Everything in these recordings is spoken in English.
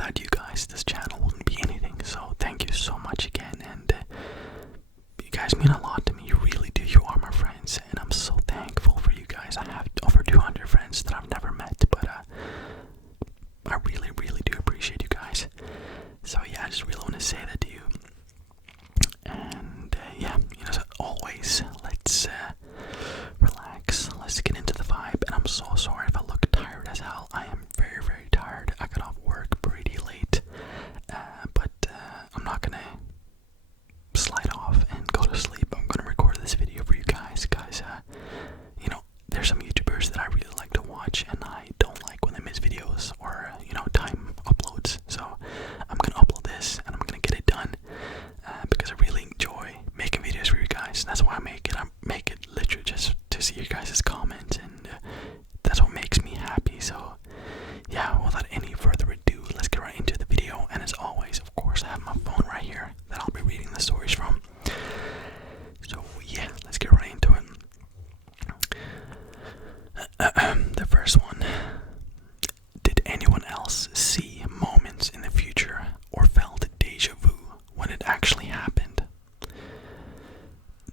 without you guys, this channel wouldn't be anything. So thank you so much again, and you guys mean a lot to me. You really do. You are my friends, and I'm so thankful for you guys. I have over 200 friends that I've never met, but I really, really do appreciate you guys. So yeah, I just really want to say that to you. And yeah, as always, let's relax. Let's get into the vibe. And I'm so sorry if I look tired as hell. I am very, very tired. I got off work pretty late, but I'm not gonna slide off and go to sleep. I'm gonna record this video for you guys. There's some YouTubers that I really like to watch, and I don't like when they miss videos or time uploads. So I'm gonna upload this, and I'm gonna get it done because I really enjoy making videos for you guys. That's why I make it. I make it literally just to see you guys' comments, and that's what makes me happy. So yeah, without any further ado, let's get right into the video. And as always, of course, I have my phone right here that I'll be reading the stories from. So yeah, let's get right into it. The first one. Did anyone else see moments in the future or felt deja vu when it actually happened?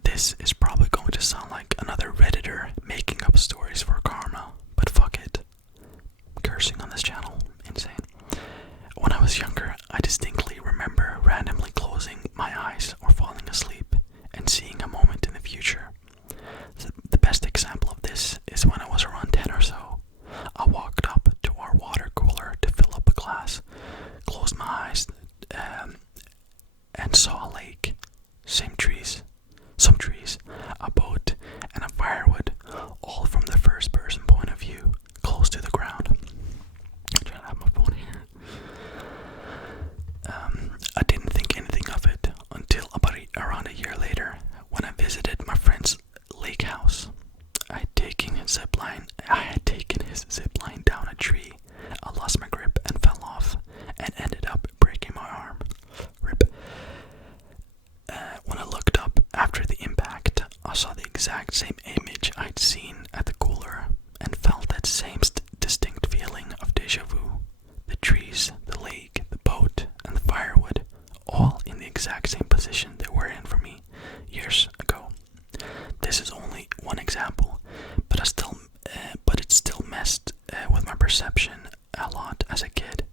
This is probably going to sound like another Redditor making up stories for karma, but fuck it. Cursing on this channel, insane. When I was younger, I distinctly remember randomly closing my eyes or falling asleep and seeing a moment in the future. The best example of this is when I was around 10 or so. I walked up to our water cooler to fill up a glass, closed my eyes, and saw a lake, some trees, a boat, and a firewood, all from the first person point of view, close to the ground. I'm trying to have my phone here. I didn't think anything of it until around a year later, when I visited my friend's lake house. I had taken his zip line down a tree. I lost my grip and fell off, and ended up breaking my arm. Rip. When I looked up after the impact, I saw the exact same image I'd seen at the cooler, and felt that same distinct feeling of deja vu. The trees, the lake, the boat, and the firewood, all in the exact same position they were in for me years ago. This is only one example, but it still messed with my perception a lot as a kid,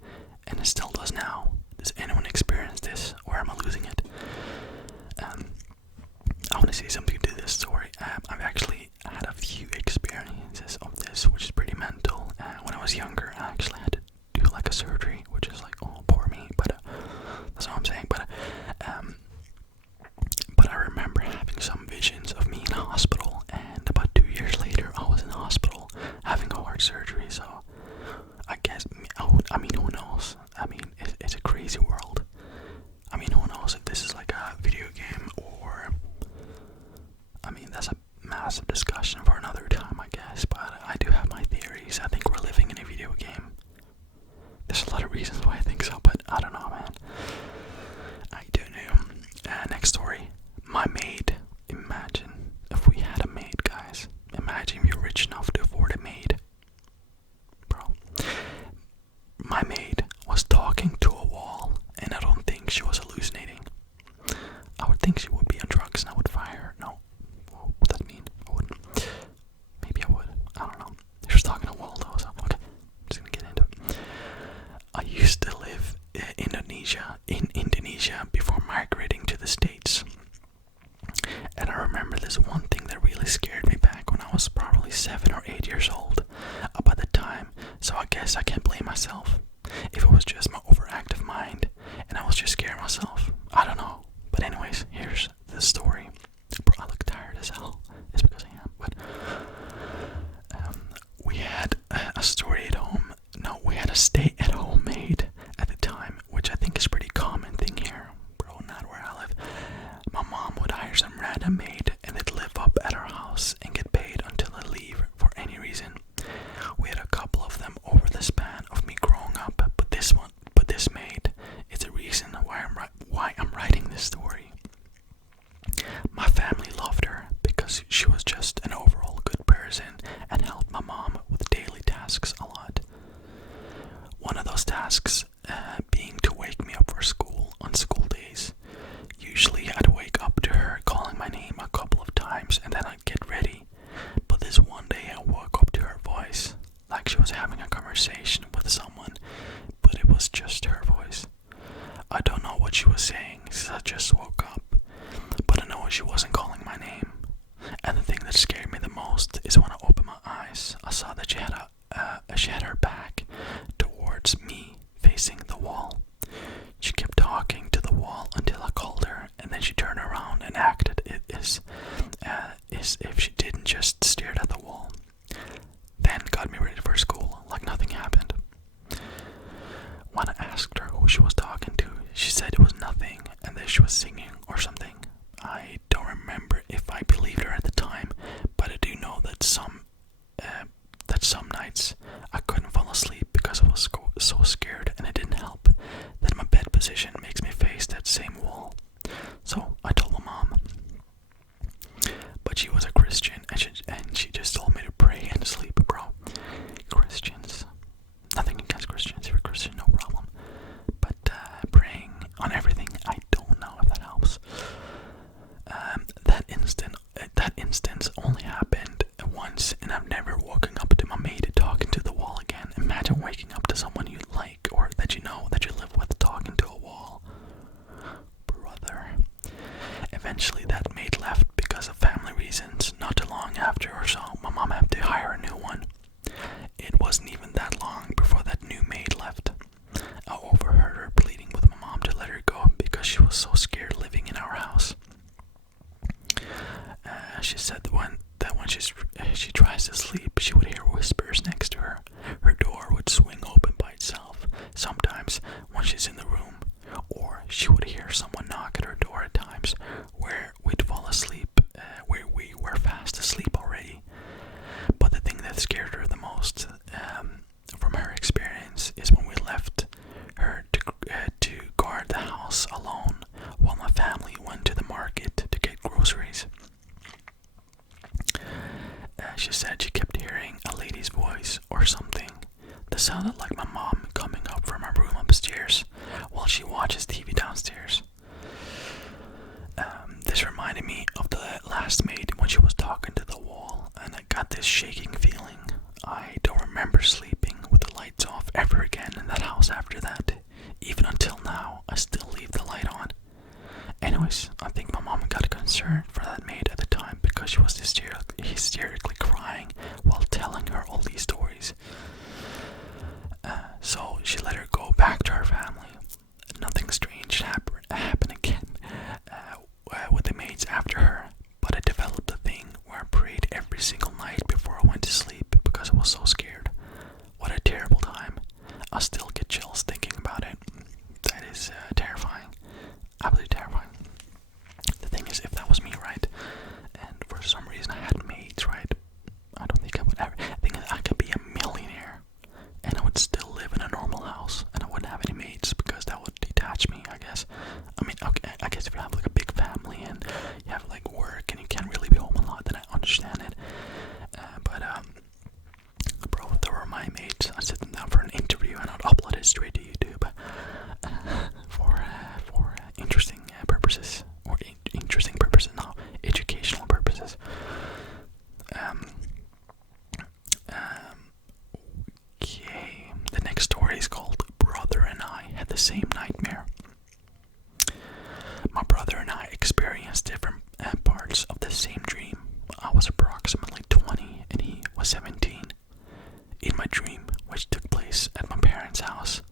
and it still does now. Does anyone experience this, or am I losing it? I want to say something to this story. I've actually had a few experiences of this, which is pretty mental. When I was younger, I actually had to do like a surgery, which is like, oh, poor me, but that's what I'm saying. But I remember having some visions of me in a hospital, and about 2 years later, I was in the hospital having a heart surgery. So I guess, I mean, who knows? I mean, it's a crazy world. I mean, who knows if this is like a video game, or I mean, that's a massive discussion for another time, I guess. But I do have my theories. I think we're living in a video game. There's a lot of reasons why I think so, but I don't know, man. I don't know. Next story. My maid. Imagine if we had a maid, guys. Imagine if you're rich enough to afford a maid. Bro. My maid was talking to a wall, and I don't think she was hallucinating. I would think she would be on drugs and I would fire her. No. What would that mean? I wouldn't. Maybe I would. I don't know. She was talking to a wall though, so okay. I'm just gonna get into it. I used to live in Indonesia before migrating to the States. And I remember this one thing that really scared me back when I was probably 7 or 8 years old about the time, so I guess I can't blame myself. If it was just my overactive mind and I was just scared myself, I don't know. But anyways, here's the story. Bro, I look tired as hell. It's because I am. But we had a story at home. No, we had a stay-at-home maid at the time, which I think is a pretty common thing here. Bro, not where I live. My mom would hire some random maid, and they'd live up at our house and get paid until they leave for any reason. We had a couple of them over the span of me growing up, but this maid is the reason why I'm writing she was singing or something. I don't remember if I believed her at the time, but I do know that some nights I couldn't fall asleep because I was so scared, and it didn't help that my bed position makes me face that same wall. So I told my mom, but she was a Christian, and she just told me to pray and sleep, bro. Christians, nothing against Christians. If you're Christian, no problem. But praying on everything, I don't know if that helps. That instance only happened once, and I've never woken up to my maid talking to the wall again. Imagine waking up to someone you like or that you know that you live with talking to a wall. Brother. Eventually that maid left because of family reasons. Not too long after or so, my mom had to hire a new one. It wasn't even that long before that new maid left. I overheard her pleading with my mom to let her go because she was so scared living in our house. She said that when she tries to sleep, she would hear whispers next to her. Her door would swing open by itself, sometimes when she's in the room, or she would hear someone knock at her door at times where we'd fall asleep, where we were fast asleep already. But the thing that scared her the most, from her experience, is when we left her to guard the house alone while my family went to the market to get groceries. She said she kept hearing a lady's voice or something that sounded like my mom coming up from her room upstairs while she watches TV downstairs. This reminded me of the last maid when she was talking to the wall, and I got this shaking feeling. I don't remember sleeping with the lights off ever again in that house after that. Even until now, I still leave the light on. Anyways, I think my mom got concerned for that maid at the time because she was hysterically crying while telling her all these stories. So she let her go back to her family. Nothing strange happened again with the maids after her, but I developed a thing where I prayed every single night before I went to sleep because I was so scared. What a terrible time. I still get chills thinking about it. That is terrifying. Absolutely terrifying. The thing is, if that was me, right, and for some reason I had maids, right, I don't think I would ever. The thing is, I could be a millionaire and I would still live in a normal house and I wouldn't have any maids because that would detach me, I guess. I mean, okay, I guess if you have like a big family and you have like work and you can't really be home a lot, then I understand it. But bro, if there were my maids, I'd sit them down for an interview and I'd upload it straight to YouTube for interesting purposes, or interesting purposes, no, educational purposes. Okay, the next story is called Brother and I Had the Same Nightmare. My brother and I experienced different parts of the same dream. I was approximately 20 and he was 17. In my dream, which took place at my parents' house,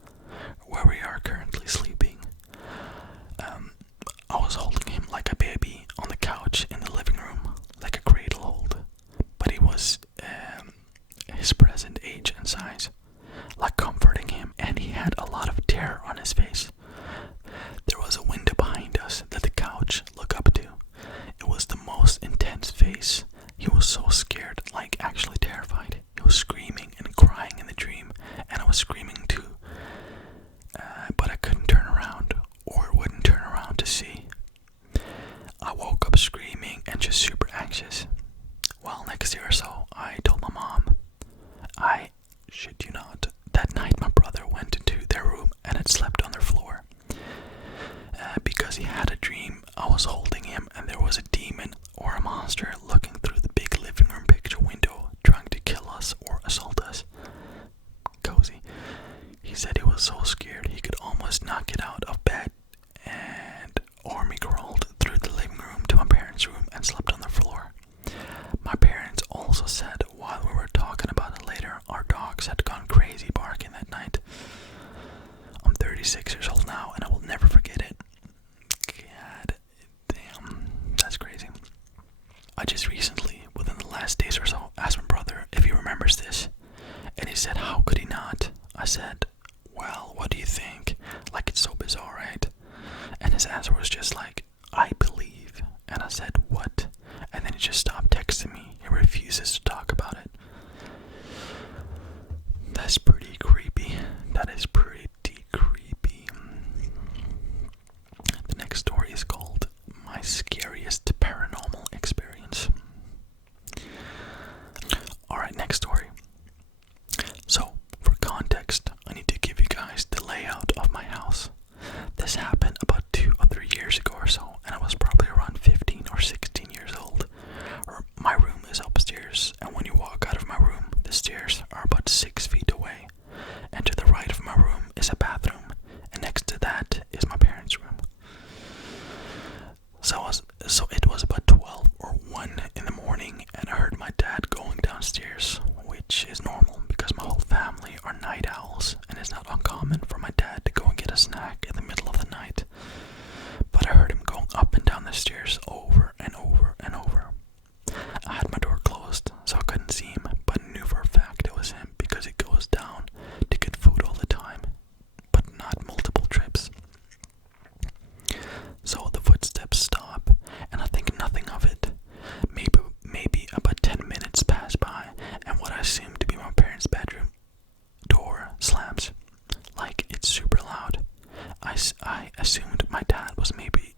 where we are currently sleeping, I was holding him like a baby on the couch in the living room, like a cradle hold, but he was his present age and size, like comforting him, and he had a lot of terror on his face. There was a window behind us that the couch looked up to. It was the most intense face. He was so scared, like actually terrified. He was screaming and crying in the dream, and I was screaming too. But I couldn't turn around, or wouldn't turn around to see. I woke up screaming and just super anxious. Well, next year or so, I told my mom. I shit you not, that night my brother went into their room and had slept on their floor. Because he had a dream I was holding him and there was a demon or a monster looking through the big living room picture window trying to kill us or assault us. Cozy. He said he was so scared he could almost knock it out of bed, and army crawled through the living room to my parents' room and slept on the floor. My parents also said while we were talking about it later, our dogs had gone crazy barking that night. I'm 36 years old now and I will never forget it. God damn, that's crazy. I just recently, within the last days or so, asked my brother if he remembers this, and he said how could he not? I said, well, what do you think? Like, it's so bizarre, right? And his answer was just like, that is my parents' room. So it was about 12 or 1 in the morning, and I heard my dad going downstairs, which is normal because my whole family are night owls, and it's not uncommon for my dad to go and get a snack in the middle of the night. But I heard him going up and down the stairs over and over and over. I had my door closed, so I couldn't see him, but I knew for a fact it was him because he goes down to get food all the time, but not multiple trips. So the footsteps stop, and I think nothing of it. Maybe about 10 minutes pass by, and what I assume to be my parents' bedroom door slams. Like, it's super loud. I assumed my dad was maybe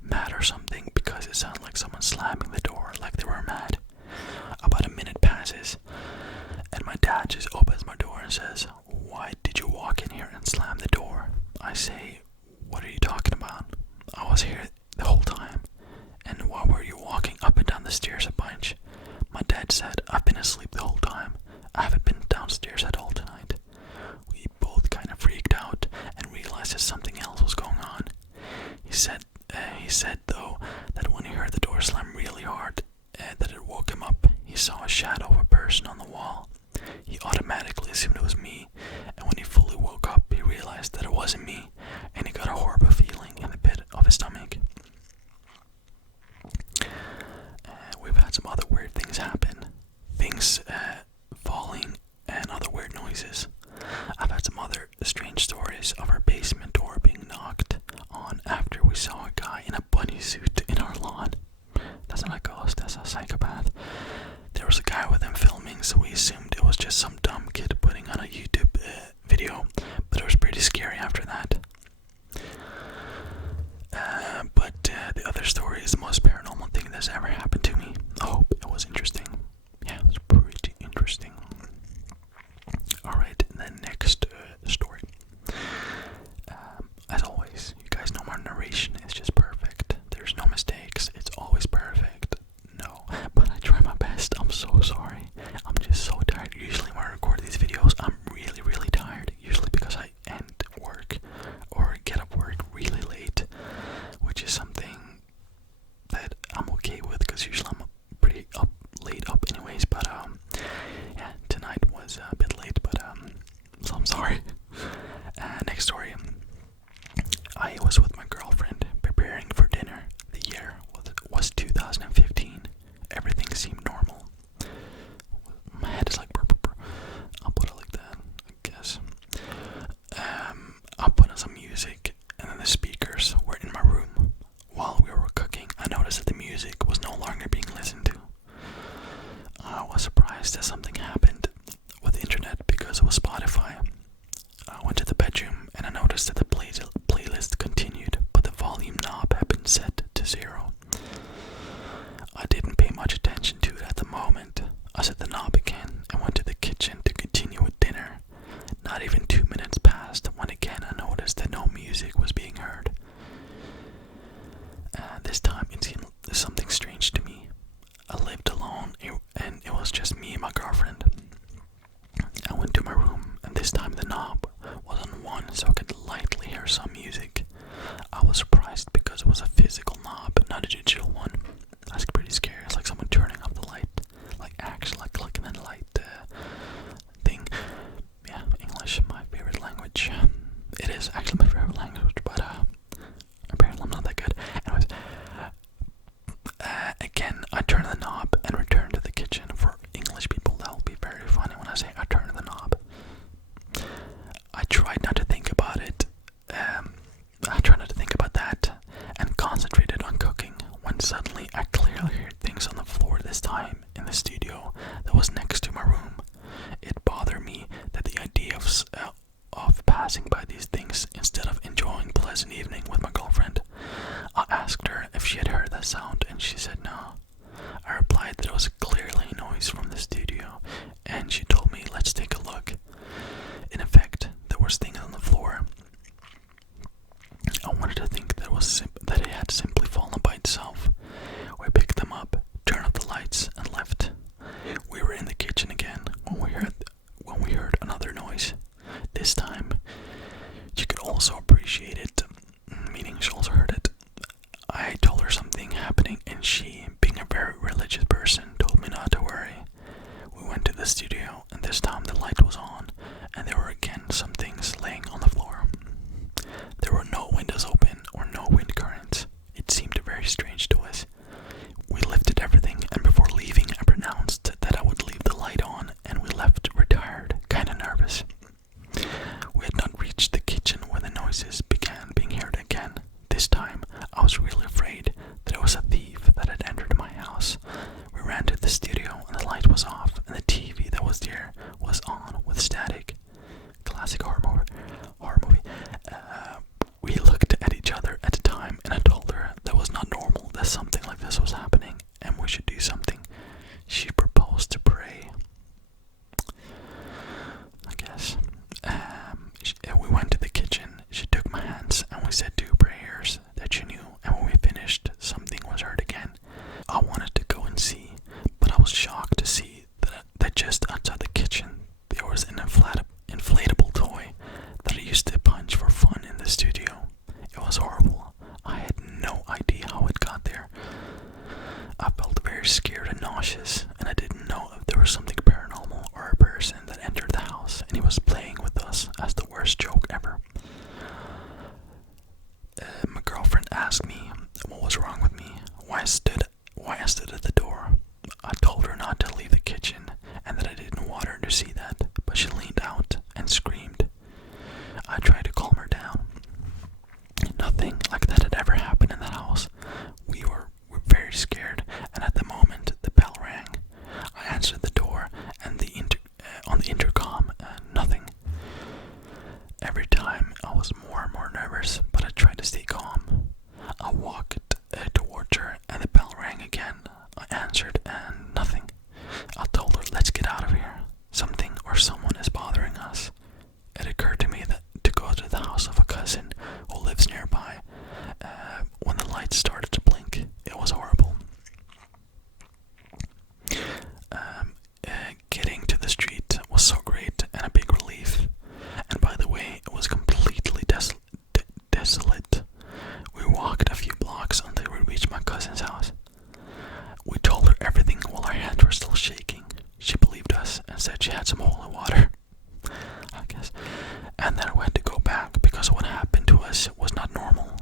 mad or something because it sounded like someone slamming the door, like they were mad. About a minute passes, and my dad just opens my door and says, "Why did you walk in here and slam the door?" I say, "What are you talking about? I was here the whole time. And why were you walking up and down the stairs a bunch?" My dad said, "I've been asleep the whole time. I haven't been downstairs at all tonight." We both kind of freaked out and realized that something else was going on. He said though that when he heard the door slam really hard, that it woke him up. He saw a shadow of a person on the wall. He automatically assumed it was me, and when he fully woke up, he realized that it wasn't me, and he got a horrible feeling in the pit of his stomach. We've had some other weird things happen. Things falling and other weird noises. I've had some other strange stories of our basement door being knocked on after we saw a guy in a bunny suit in our lawn. That's not a ghost, that's a psychopath. There was a guy with him filming, so we assumed it was just some dumb kid putting on a YouTube video, but it was pretty scary after that. But the other story is the most paranormal thing that's ever happened to me. I hope it was interesting. Yeah, it was pretty interesting. Alright, the next story. As always, you guys know my narration is just perfect. There's no mistakes. It's always perfect. No, but I try my best. I'm so sorry. I'm just so tired. Usually when I record these videos, I'm really, really tired. Usually because I end work or get up work really late, which is something that I'm okay with because usually I'm pretty late up anyways. But yeah, tonight was a bit late, but so I'm sorry. Next story. I was with my girlfriend preparing for dinner. The year was 2015. Everything seemed normal. My head is like brr, brr, brr. I'll put it like that, I guess. I put on some music, and then the speakers were in my room. While we were cooking, I noticed that the music was no longer being listened to. I was surprised that something happened with the internet because it was Spotify. I went to the bedroom and I noticed that the playlist continued, but the volume knob had been set to 0. I didn't pay much attention to it at the moment. I set the knob again and went to the kitchen to continue with dinner. Not even 2 minutes passed when again I noticed that no music was being heard. This time it seemed something strange to me. I lived alone and it was just me and my girlfriend. I went to my room, and this time the knob was on 1 so I could lightly hear some music. I was surprised because it was a physical knob, not a digital one. That's pretty scary. It's like someone turning off the light, like actually like clicking in the light thing. Yeah, English, my favorite language. It is actually my favorite language, but apparently I'm not that good. Anyways, again, I turned the knob and returned to the kitchen. For English people, that'll be very funny when I say I turned the knob. I tried not to think about it. I tried not to think about that and concentrated on cooking when suddenly I clearly heard things on the floor, this time in the studio that was next to my room. It bothered me that the idea of passing by these things instead of enjoying a pleasant evening with my girlfriend. I asked her if she had heard that sound, and she said no. I replied that it was clearly noise from the studio, and she told me, "Let's take a look." In effect, there was things on the floor. I wanted to think that it had simply fallen by itself. We picked them up, turned off the lights, and left. We were in the kitchen again when we heard another noise. This time, you could also appreciate it, meaning she also heard it. I told her something happening, and she, being a very religious person, told me not to worry. We went to the studio, and this time the light was on, and there were again some things laying on the floor. There were no windows open or no wind currents. It seemed very strange to us. We lifted everything, and before leaving I pronounced that I would leave the light on, and we left retired, kinda nervous. We had not reached the kitchen when the noises began being heard again. This time I was really afraid that it was a thief that had entered my house. We ran to the studio, and the light was off, and the TV that was there was on with static. Classic horror movie. We looked at each other at the time, and I told her that was not normal, that something like this was happening, and we should do something. She proposed to pray, I guess. We went to the kitchen. She took my hands, and we said 2 prayers that she knew, and when we finished, something was heard again. I wanted to go and see, but I was shocked to see that just outside the kitchen there was an inflatable toy that I used to punch for fun in the studio. It was horrible. I had no idea how it got there. I felt very scared and nauseous, and I didn't know if there was something paranormal or a person that entered the house and he was playing with us as the worst joke ever. My girlfriend asked me what was wrong with me, why I stood at the door. I told her not to leave the kitchen and that I didn't want her to see that, but she leaned out and screamed. I tried to calm her down. Nothing like that had ever happened in the house. We were very scared, and at the moment the bell rang. I answered the door and on the intercom, nothing. Every time I was more and more nervous, but I tried to stay calm. I walked towards her, and the bell rang again. I answered, and nothing. I told her, let's get out of here. Something or someone is bothering us. It occurred to me that to go to the house of a cousin who lives nearby. When the lights started to blink, it was horrible. Getting to the street was so great and a big relief. And by the way, it was completely desolate. We walked a few blocks until we reached my cousin's house. We told her everything while our hands were still shaking. She believed us and said she had some holy water, I guess. And then we had to go back because what happened to us was not normal.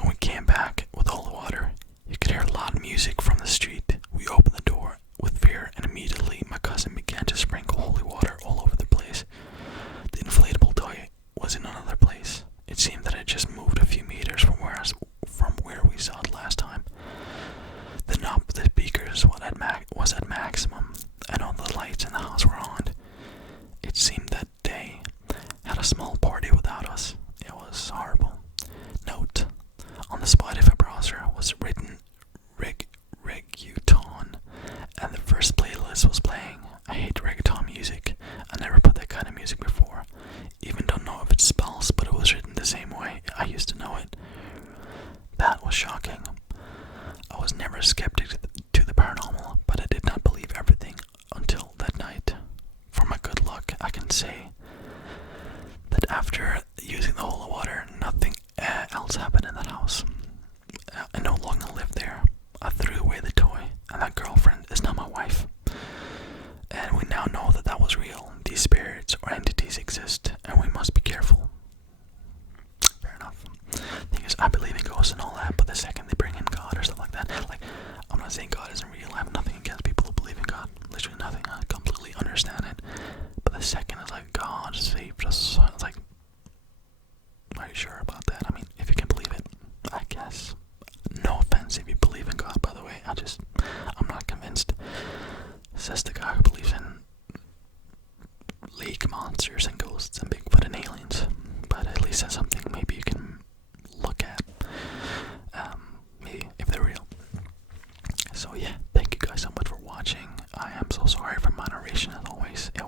When we came back with holy water, you could hear loud music from the street. We opened the door with fear, and immediately my cousin began to sprinkle holy water all over the place. The inflatable toy was in another place. It seemed that it just moved a few meters from where we saw it last time. The knob of the speakers was at maximum, and all the lights in the house were on. It seemed that they had a small party without us. It was horrible. Note: on the Spotify browser was written reggaeton, and the first playlist was playing. I hate reggaeton music. I never put that kind of music before. Even don't know if it spells, but it was written the same way. I used to know it. That was shocking. I was never a skeptic to the paranormal, but I did not believe everything until that night. For my good luck, I can say that after using the holy water, nothing else happened in that house. I no longer live there. I threw away the toy, and that girlfriend is now my wife. And we now know that that was real. These spirits or entities exist, and we must be careful. Fair enough. Thing is, I believe in ghosts and all that, but the second they bring in God or stuff like that, like, I'm not saying God isn't real. I have nothing against people who believe in God. Literally nothing. I completely understand it. But the second it's like, God saved us, it's like, are you sure about that? I mean, if you can believe it, I guess. No offense if you believe in God, by the way. I'm not convinced. Says the guy who believes in lake monsters and ghosts and Bigfoot and aliens. But at least that's something maybe you can look at. Maybe if they're real. So yeah, thank you guys so much for watching. I am so sorry for my narration as always. It